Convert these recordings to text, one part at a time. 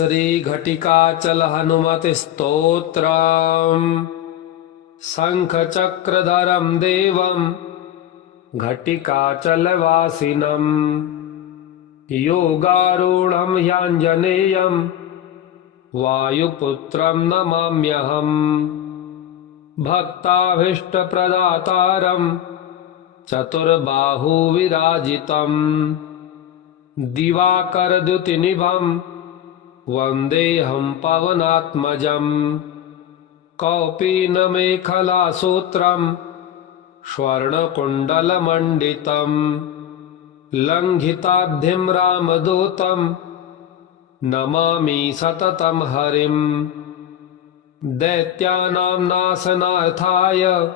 श्रीघटिकाचल हनुमति स्तोत्रम्। शंखचक्रधरं देवं घटिकाचलवासिनं योगारूढं ह्याञ्जनेयं वायुपुत्रं नमाम्यहम्। भक्ताभीष्टप्रदातारं चतुर्बाहुविराजितं दिवाकरद्युतिनिभं वन्देऽहं पवनात्मजं। कौपीनमेखलासूत्रं स्वर्णकुण्डलमण्डितं लङ्घिताब्धिं रामदूतं नमामि सततं हरिं। दैत्यानां नाशनार्थाय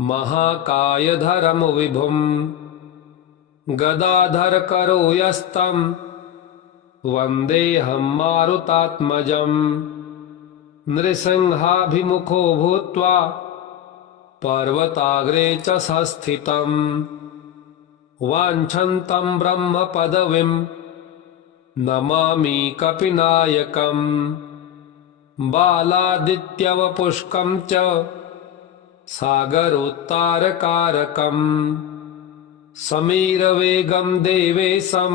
महाकायधरं विभुं गदाधरकरो यस्तं वन्देऽहं मारुतात्मजं। नृसिंहाभिमुखो भूत्वा पर्वताग्रे च संस्थितं वाञ्छन्तं ब्रह्मपदवीं नमामि कपिनायकं। बालादित्यवपुष्कं च सागरोत्तारकारकं समीरवेगं देवेशं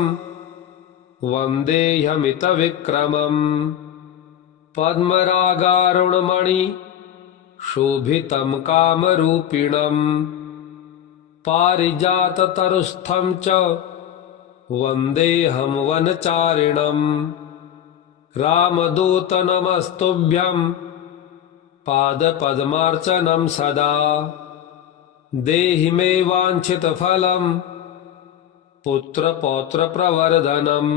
वन्देऽहमितविक्रमम्। पद्मरागारुणमणि शोभितं कामरूपिणं पारिजाततरुस्थं च वन्देऽहं वनचारिणं। रामदूत नमस्तुभ्यं पादपद्मार्चनं सदा देहि मे वाञ्छितफलं पुत्रपौत्रप्रवर्धनम्।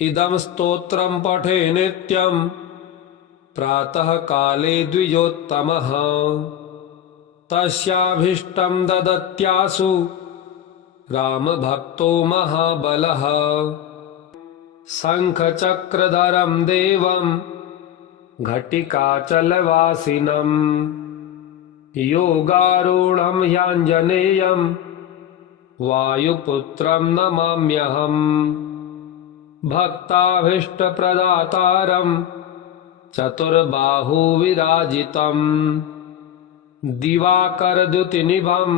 इदं स्तोत्रं पठे नित्यं प्रातः काले द्विजोत्तमः तस्याभीष्टं ददत्यासु रामभक्तो महाबलः। शंखचक्रधरं देवं घटिकाचलवासिनं योगारूढं ह्याञ्जनेयं वायुपुत्रं नमाम्यहम्। भक्ताभीष्टप्रदातारं चतुर्बाहुविराजितं दिवाकरद्युतिनिभं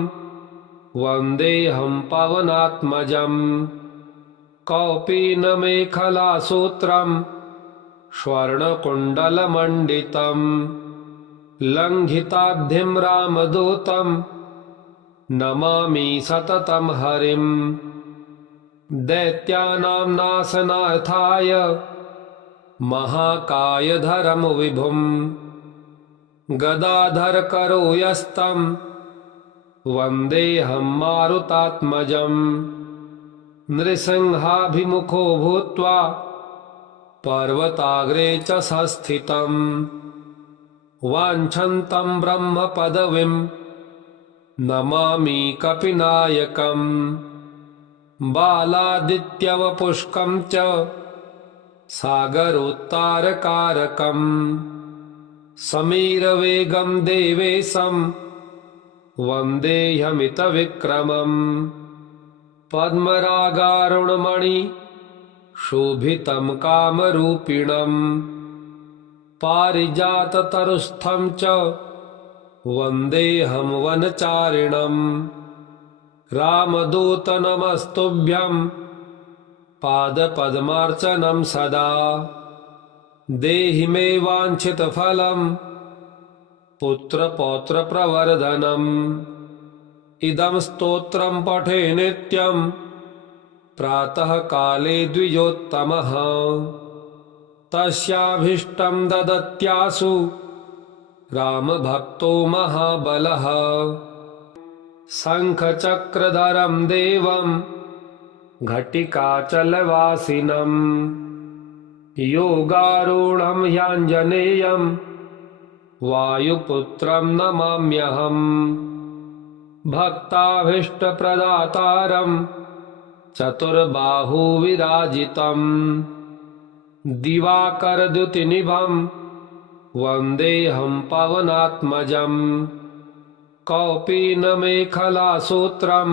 वन्देऽहं पवनात्मजं। कौपीनमेखलासूत्रं स्वर्णकुण्डलमण्डितं लङ्घिताब्धिं रामदूतं नमामि सततं हरिं। दैत्यानां नाशनार्थाय महाकायधरं विभुं गदाधरकरो यस्तं वन्देऽहं मारुतात्मजं। नृसिंहाभिमुखो भूत्वा पर्वताग्रे च संस्थितं वाञ्छन्तं ब्रह्मपदवीं नमामि कपिनायकं। बालादित्यवपुष्कं च सागरोत्तारकारकं समीरवेगं देवेशं वन्देऽहमितविक्रमम्। पद्मरागारुणमणि शोभितं कामरूपिणं पारिजाततरुस्थं च वन्देऽहं वनचारिणं। रामदूत नमस्तुभ्यं पादपद्मार्चनं सदा देहि मे वाञ्छितफलं पुत्रपौत्रप्रवर्धनम्। इदं स्तोत्रं पठे नित्यं प्रातः काले द्विजोत्तमः तस्याभीष्टं ददत्यासु रामभक्तो महाबलः। शंखचक्रधरं देवं घटिकाचलवासिनं योगारूढं ह्याञ्जनेयं वायुपुत्रं नमाम्यहम्। भक्ताभीष्टप्रदातारं चतुर्बाहुविराजितं दिवाकरद्युतिनिभं वन्देऽहं पवनात्मजं। कौपीनमेखलासूत्रं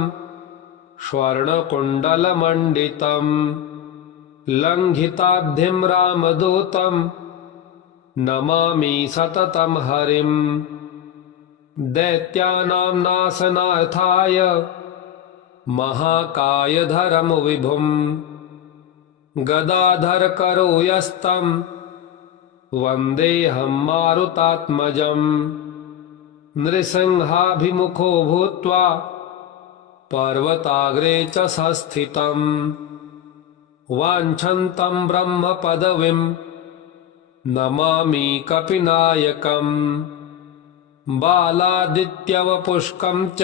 स्वर्णकुण्डलमण्डितं लङ्घिताब्धिं रामदूतं नमामि सततं हरिं। दैत्यानां नाशनार्थाय महाकायधरं विभुं गदाधरकरो यस्तं वन्देऽहं मारुतात्मजं। नृसिंहाभिमुखो भूत्वा पर्वताग्रे च संस्थितं वाञ्छन्तं ब्रह्मपदवीं नमामि कपिनायकम्। बालादित्यवपुष्कं च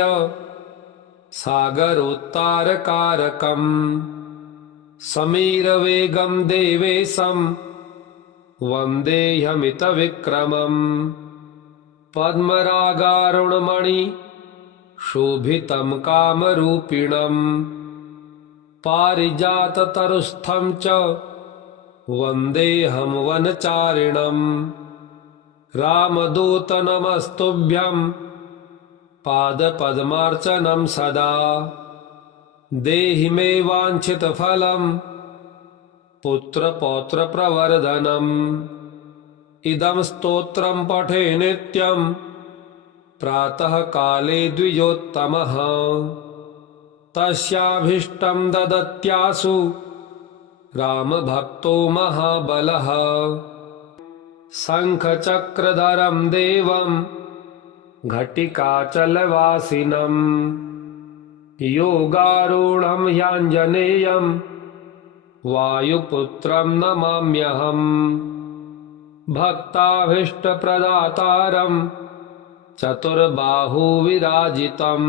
सागरोत्तारकारकम् समीरवेगं देवेशं वन्देऽहमितविक्रमम्। पद्मरागारुणमणि शोभितं कामरूपिणं पारिजाततरुस्थं च वन्देऽहं वनचारिणम्। रामदूत नमस्तुभ्यं पादपद्मार्चनं सदा। देहि मे वाञ्छितफलं पुत्रपौत्रप्रवर्धनम्। इदं स्तोत्रं पठे नित्यं प्रातःकाले द्विजोत्तमः। तस्याभीष्टं ददत्यासु रामभक्तो महाबलः। शङ्खचक्रधरं देवं घटिकाचलवासिनं योगारूढं ह्याञ्जनेयं वायुपुत्रं नमाम्यहम्। भक्ताभीष्टप्रदातारं चतुर्बाहुविराजितं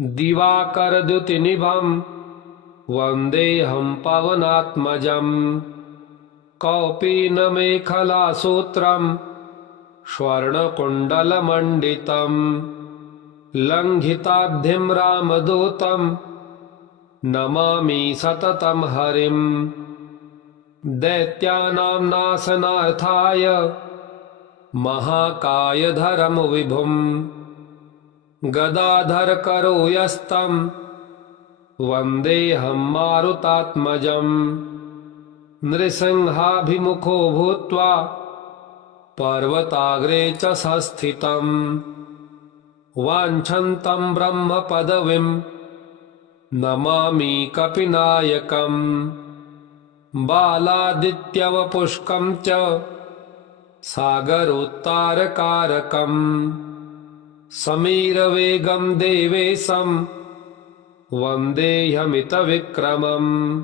दिवाकरद्युतिनिभं वन्देऽहं पवनात्मजम्। कौपीनमेखलासूत्रं स्वर्णकुण्डलमण्डितं लङ्घिताब्धिं रामदूतं नमामि सततं हरिं। दैत्यानां नाशनार्थाय महाकायधरं विभुं गदाधरकरो यस्तं वन्देऽहं मारुतात्मजम्। नृसिंहाभिमुखो भूत्वा पर्वताग्रे च संस्थितं वाञ्छन्तं ब्रह्मपदवीं नमामि कपिनायकम्। बालादित्यवपुष्कं च सागरोत्तारकारकम् समीरवेगं देवेशं वन्देऽहमितविक्रमम्।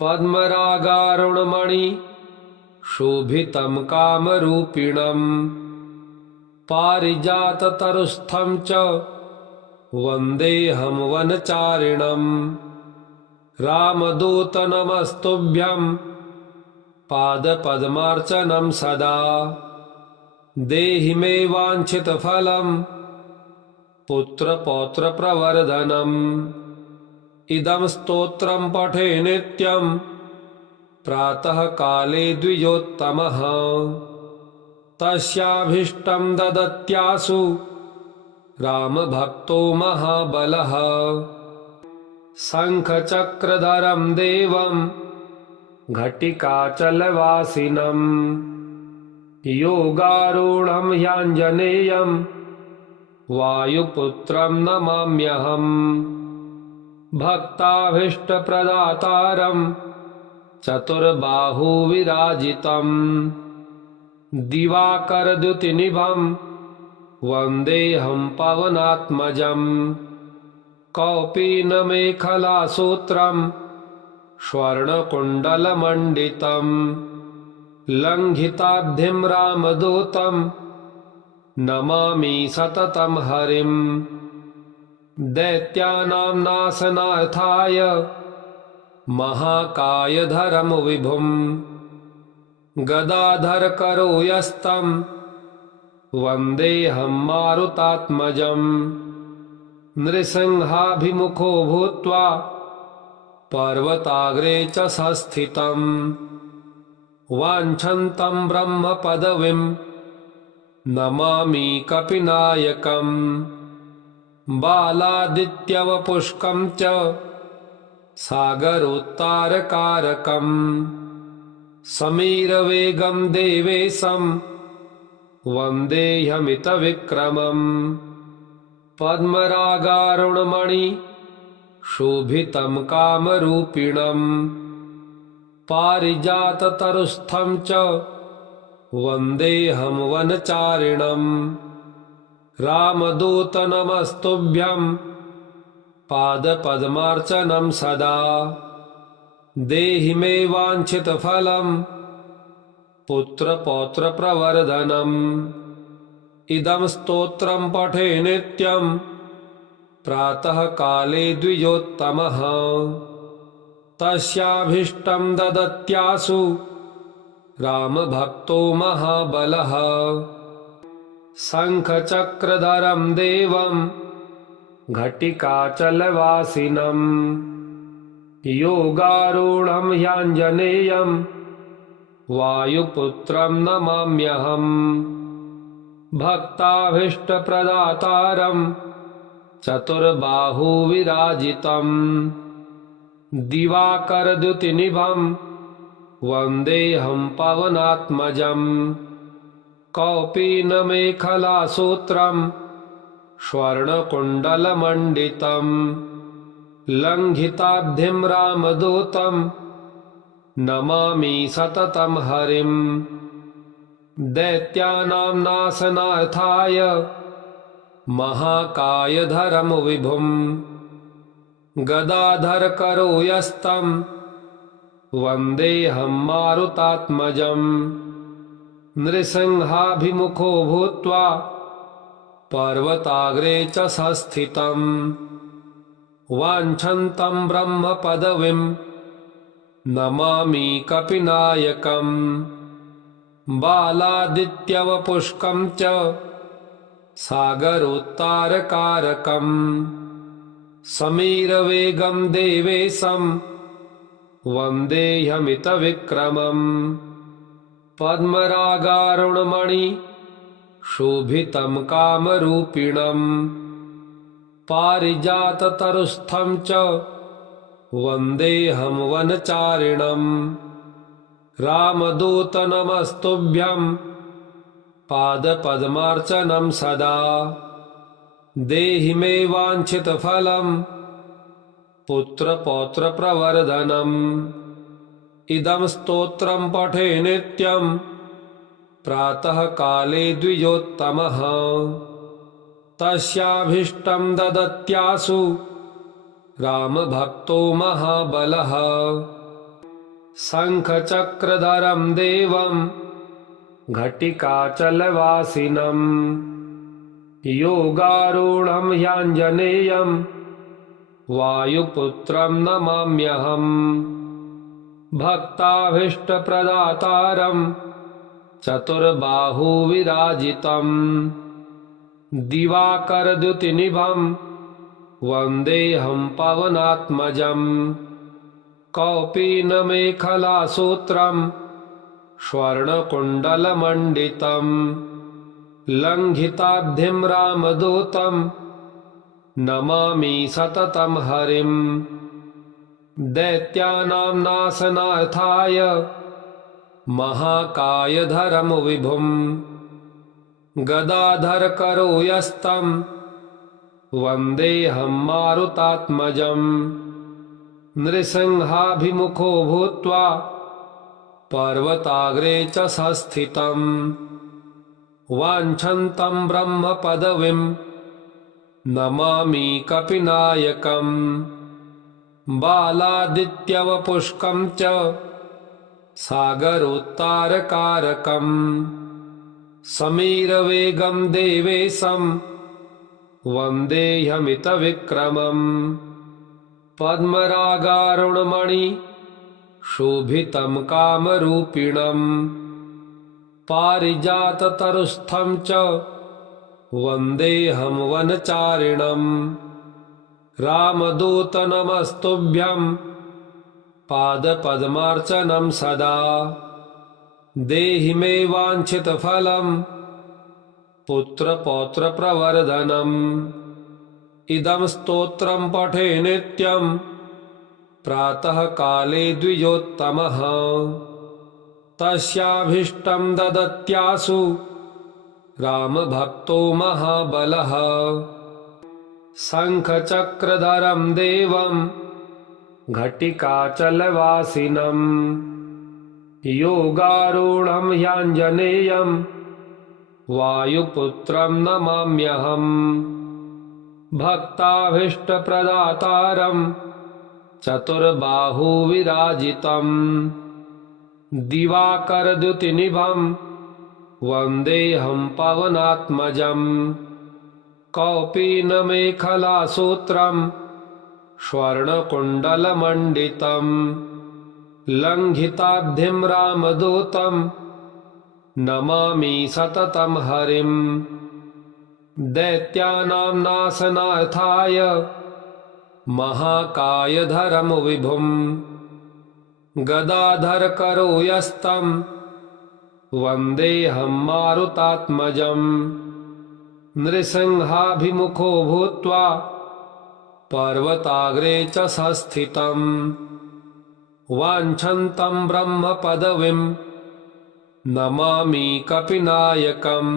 पद्मरागारुणमणि शोभितं कामरूपिणं पारिजाततरुस्थं च वन्देऽहं वनचारिणम्। रामदूत नमस्तुभ्यं पादपद्मार्चनं सदा। देहि मे वाञ्छितफलं पुत्रपौत्रप्रवर्धनम्। इदं स्तोत्रं पठे नित्यं प्रातःकाले द्विजोत्तमः। तस्याभीष्टं ददत्यासु रामभक्तो महाबलः। शङ्खचक्रधरं देवं घटिकाचलवासिनं योगारूढं ह्याञ्जनेयं वायुपुत्रं नमाम्यहम्। भक्ताभीष्टप्रदातारं चतुर्बाहुविराजितं दिवाकरद्युतिनिभं वन्देऽहं पवनात्मजम्। कौपीनमेखलासूत्रं स्वर्णकुण्डलमण्डितं लङ्घिताब्धिं रामदूतं नमामि सततं हरिं। दैत्यानां नाशनार्थाय महाकायधरं विभुं गदाधरकरो यस्तं वन्देऽहं मारुतात्मजम्। नृसिंहाभिमुखो भूत्वा पर्वताग्रे च संस्थितं वाञ्छन्तं ब्रह्मपदवीं नमामि कपिनायकम्। बालादित्यवपुष्कं च सागरोत्तारकारकम् समीरवेगं देवेशं वन्देऽहमितविक्रमम् पद्मरागारुणमणि शोभितं कामरूपिणम् पारिजाततरुस्थं च वन्देऽहं वनचारिणम् रामदूत नमस्तुभ्यं पादपद्मार्चनं सदा देहि मे वाञ्छितफलं पुत्रपौत्रप्रवर्धनम् इदं स्तोत्रं पठे नित्यं प्रातः काले द्विजोत्तमः तस्याभीष्टं ददत्यासु रामभक्तो महाबलः शङ्खचक्रधरं देवं घटिकाचलवासिनं योगारूढं ह्याञ्जनेयं वायुपुत्रं नमाम्यहम् भक्ताभीष्टप्रदातारं चतुर्बाहुविराजितं दिवाकरद्युतिनिभं वन्देऽहं पवनात्मजं कौपीनमेखलासूत्रं स्वर्णकुण्डलमण्डितं लङ्घिताब्धिं रामदूतं नमामि सततं हरिं दैत्यानां नाशनार्थाय महाकायधरं विभुं गदाधरकरो यस्तं वन्देऽहं मारुतात्मजं नृसिंहाभिमुखो भूत्वा पर्वताग्रे च संस्थितं वाञ्छन्तं ब्रह्मपदवीं नमामि कपिनायकम् बालादित्यवपुष्कं च सागरोत्तारकारकम् समीरवेगं देवेशं वन्देऽहमितविक्रमम् पद्मरागारुणमणि शोभितं कामरूपिणम् पारिजाततरुस्थं च वन्देऽहं वनचारिणम् रामदूत नमस्तुभ्यं पादपद्मार्चनं सदा देहि मे वाञ्छितफलं पुत्रपौत्रप्रवर्धनम् इदं स्तोत्रं पठे नित्यं प्रातः काले द्विजोत्तमः तस्याभीष्टं ददत्यासु रामभक्तो महाबलः शङ्खचक्रधरं देवं घटिकाचलवासिनं योगारूढं ह्याञ्जनेयं वायुपुत्रं नमाम्यहम् भक्ताभीष्टप्रदातारं चतुर्बाहुविराजितं दिवाकरद्युतिनिभं वन्देऽहं पवनात्मजं कौपीनमेखलासूत्रं स्वर्णकुण्डलमण्डितं लङ्घिताब्धिं रामदूतं नमामि सततं हरिं दैत्यानां नाशनार्थाय महाकायधरं विभुं गदाधरकरो यस्तं वन्देऽहं मारुतात्मजं नृसिंहाभिमुखो भूत्वा पर्वताग्रे च संस्थितं वाञ्छन्तं ब्रह्मपदवीं नमामि कपिनायकम् बालादित्यवपुष्कं च सागरोत्तारकारकम् समीरवेगं देवेशं वन्देऽहमितविक्रमम् पद्मरागारुणमणि शोभितं कामरूपिणम् पारिजाततरुस्थं च वन्देऽहं वनचारिणम् रामदूत नमस्तुभ्यं पादपद्मार्चनं सदा देहि मे वाञ्छितफलं पुत्रपौत्रप्रवर्धनम् इदं स्तोत्रं पठे नित्यं प्रातः काले द्विजोत्तमः तस्याभीष्टं ददत्यासु रामभक्तो महाबलः शङ्खचक्रधरं देवं घटिकाचलवासिनं योगारूढं ह्याञ्जनेयं वायुपुत्रं नमाम्यहम् भक्ताभीष्टप्रदातारं चतुर्बाहुविराजितं दिवाकरद्युतिनिभं वन्देऽहं पवनात्मजं कौपीनमेखलासूत्रं स्वर्णकुण्डलमण्डितं लङ्घिताब्धिं रामदूतं नमामि सततं हरिं दैत्यानां नाशनार्थाय महाकायधरं विभुं गदाधरकरो यस्तं वन्देऽहं मारुतात्मजं नृसिंहाभिमुखो भूत्वा पर्वताग्रे च संस्थितं वाञ्छन्तं ब्रह्मपदवीं नमामि कपिनायकं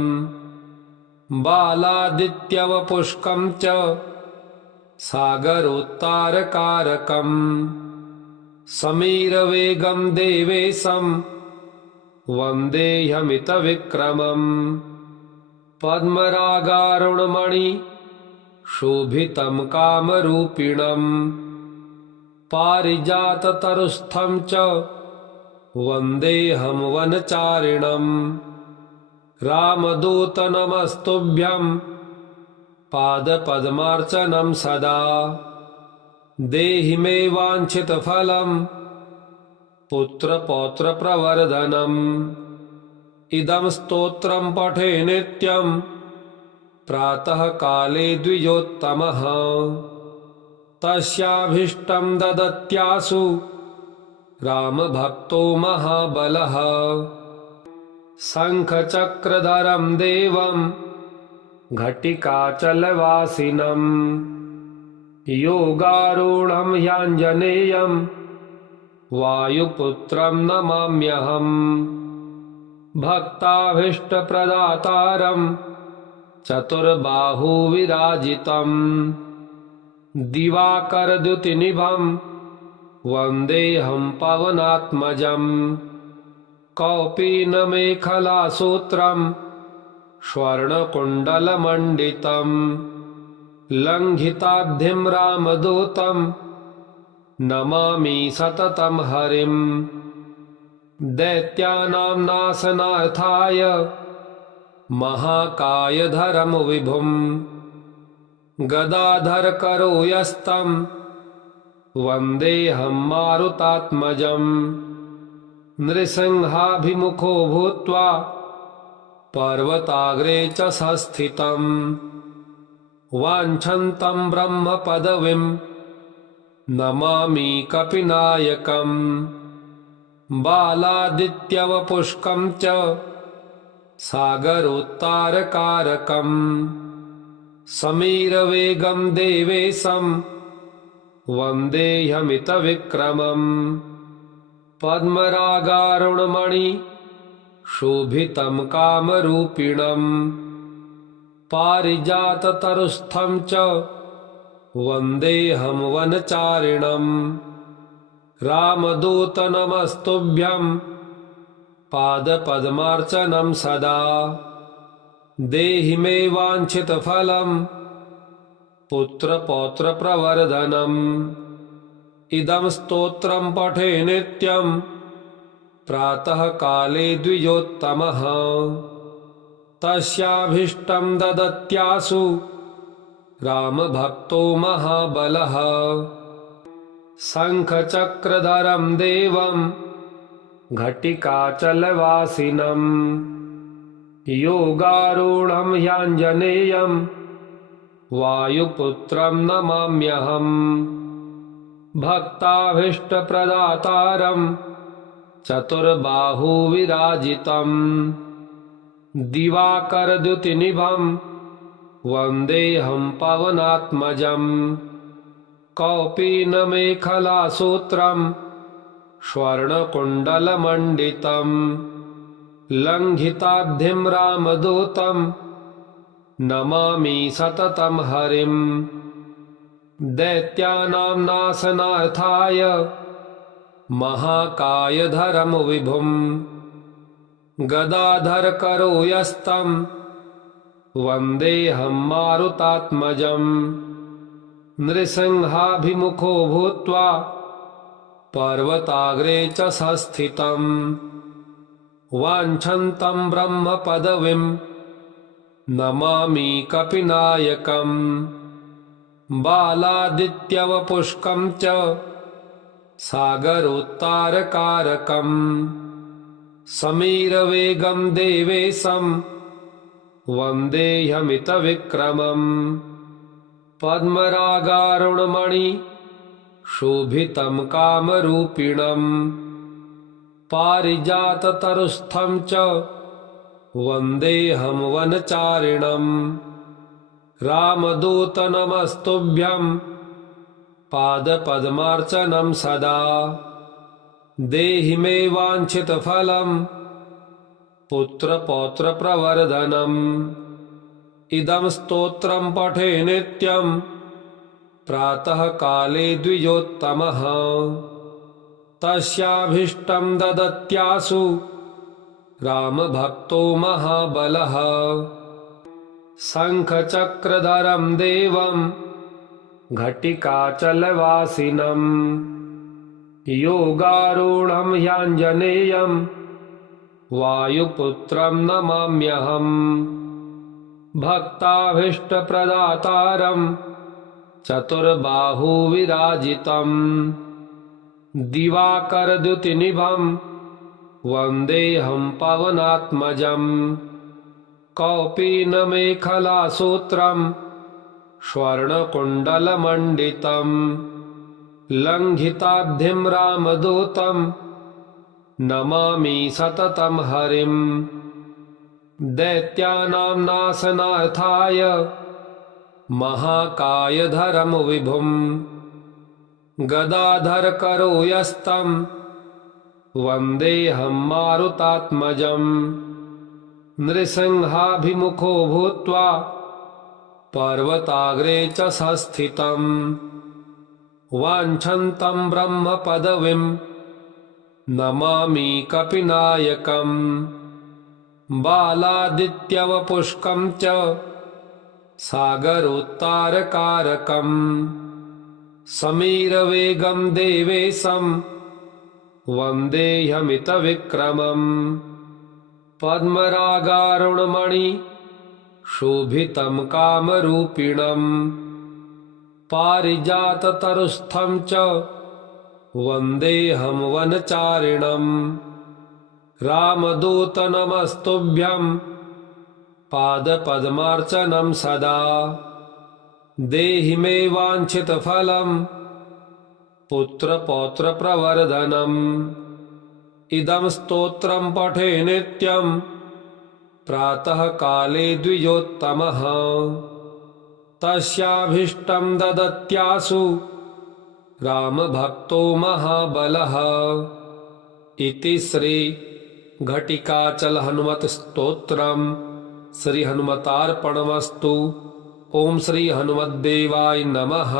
बालादित्यवपुष्कं च सागरोत्तारकारकं समीरवेगं देवेशं वन्देऽहमितविक्रमं पद्मरागारुणमणि शोभितं कामरूपिणं पारिजाततरुस्थं च वन्देऽहं वनचारिणं रामदूत नमस्तुभ्यं पादपद्मार्चनं सदा देहि मे वाञ्छितफलं पुत्रपौत्रप्रवर्धनम् इदं स्तोत्रं पठे नित्यं प्रातः काले द्विजोत्तमः तस्याभीष्टं ददत्यासु रामभक्तो महाबलः शङ्खचक्रधरं देवं घटिकाचलवासिनं योगारूढं ह्याञ्जनेयं वायुपुत्रं नमाम्यहम् भक्ताभीष्टप्रदातारं चतुर्बाहुविराजितं दिवाकरद्युतिनिभं वन्देऽहं पवनात्मजं कौपीनमेखलासूत्रं स्वर्णकुण्डलमण्डितं लङ्घिताब्धिं रामदूतं नमामि सततं हरिं दैत्यानां नाशनार्थाय महाकायधरं विभुं गदाधरकरो यस्तं वन्देऽहं मारुतात्मजं नृसिंहाभिमुखो भूत्वा पर्वताग्रे च संस्थितं वाञ्छन्तं ब्रह्मपदवीं नमामि कपिनायकं बालादित्यवपुष्कं च सागरोत्तारकारकं समीरवेगं देवेशं वन्देऽहमितविक्रमं पद्मरागारुणमणि शोभितं कामरूपिणं पारिजाततरुस्थं च वन्देऽहं वनचारिणं रामदूत नमस्तुभ्यं पादपद्मार्चनं सदा देहि मे वाञ्छितफलं पुत्रपौत्रप्रवर्धनम् इदं स्तोत्रं पठे नित्यं प्रातः काले द्विजोत्तमः तस्याभीष्टं ददत्यासु रामभक्तो महाबलः शङ्खचक्रधरं देवं घटिकाचलवासिनं योगारूढं ह्याञ्जनेयं वायुपुत्रं नमाम्यहम् भक्ताभीष्टप्रदातारं चतुर्बाहुविराजितं दिवाकरद्युतिनिभं वन्देऽहं पवनात्मजं कौपीनमेखलासूत्रम् स्वर्णकुण्डलमण्डितम् लङ्घिताब्धिं रामदूतम् नमामि सततं हरिम्। दैत्यानां नाशनार्थाय महाकायधरं विभुम् गदाधरकरो यस्तं वन्देऽहं मारुतात्मजम्। नृसिंहाभिमुखो भूत्वा पर्वताग्रे च संस्थितम् वाञ्छन्तं ब्रह्मपदवीं नमामि कपिनायकम्। बालादित्यवपुष्कं च सागरोत्तारकारकम् समीरवेगं देवेशं वन्देऽहमितविक्रमम्। पद्मरागारुणमणि शोभितं कामरूपिणम् पारिजाततरुस्थं च वन्देऽहं वनचारिणम्। रामदूतनमस्तुभ्यं पादपद्मार्चनं सदा देहि मे वाञ्छितफलं पुत्रपौत्रप्रवर्धनम्। इदं स्तोत्रं पठे नित्यं प्रातःकाले द्विजोत्तमः तस्याभीष्टं ददत्यासु रामभक्तो महाबलः। शङ्खचक्रधरं देवं घटिकाचलवासिनं योगारूढं ह्याञ्जनेयं वायुपुत्रं नमाम्यहम्। भक्ताभीष्टप्रदातारं चतुर्बाहुविराजितं दिवाकरद्युतिनिभं वन्देऽहं पवनात्मजम्। कौपीनमेखलासूत्रं स्वर्णकुण्डलमण्डितं लङ्घिताब्धिं रामदूतं नमामि सततं हरिम्। दैत्यानां नाशनार्थाय महाकायधरं विभुम् गदाधरकरो यस्तं वन्देऽहं मारुतात्मजम्। नृसिंहाभिमुखो भूत्वा पर्वताग्रे च संस्थितं वाञ्छन्तं ब्रह्मपदवीं नमामि कपिनायकम्। बालादित्यवपुष्कं च सागरोत्तारकारकम् समीरवेगं देवेशं वन्देऽहमितविक्रमम्। पद्मरागारुणमणि शोभितं कामरूपिणम् पारिजाततरुस्थं च वन्देऽहं वनचारिणम्। रामदूतनमस्तुभ्यं पादपद्मार्चनं सदा देहि मे वाञ्छितफलं पुत्रपौत्रप्रवर्धनम्। इदं स्तोत्रं पठे नित्यं प्रातःकाले द्विजोत्तमः तस्याभीष्टं ददत्यासु रामभक्तो महाबलः। इति श्री घटिकाचल हनुमत स्तोत्रम् श्री हनुमतार्पणमस्तु। ओम श्री हनुमद्देवाय नमः।